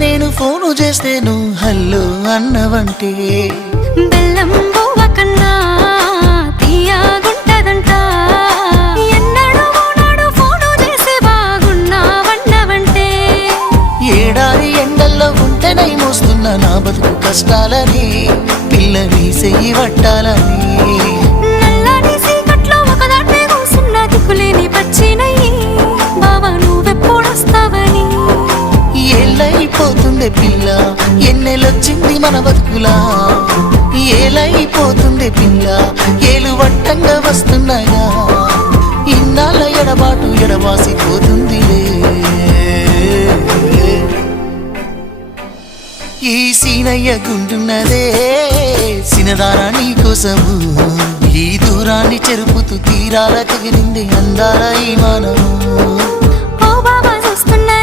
నేను ఫోను చేస్తే నువ్వు హల్లో అన్నవంటే బెల్లం బువ్వ కన్నా తీయగుంటదంట ఎన్నడూ నాడు ఫోను చేసే బాగున్నావన్నవంటే ఏడాది ఎండల్లో ఉంటేనై మోస్తున్న నా బతుకు కష్టాలని పిల్లని చెయ్యి పట్టాలని నల్లని సీకట్లో ఒకదాన్నే కూసున్న దిక్కులేని పచ్చినయ్యి బావా నువ్వెప్పుడొస్తావని ఏళ్ళైపోతుండే పిల్ల ఎన్నెలొచ్చింది మన బతుకులా ఏలైపోతుండే పిల్ల ఏలు వట్టంగా వస్తున్నాయా ఇన్నాళ్ళ ఎడబాటు ఎడవాసిపోతుందిలే ఈ సీనయ్య గుంటున్నదే సినదారా నీ కోసము ఈ దూరాన్ని చెరుపుతూ తీరాల తెగిరింది అందాల ఈ మానము ఓ బాబా చూస్తున్నా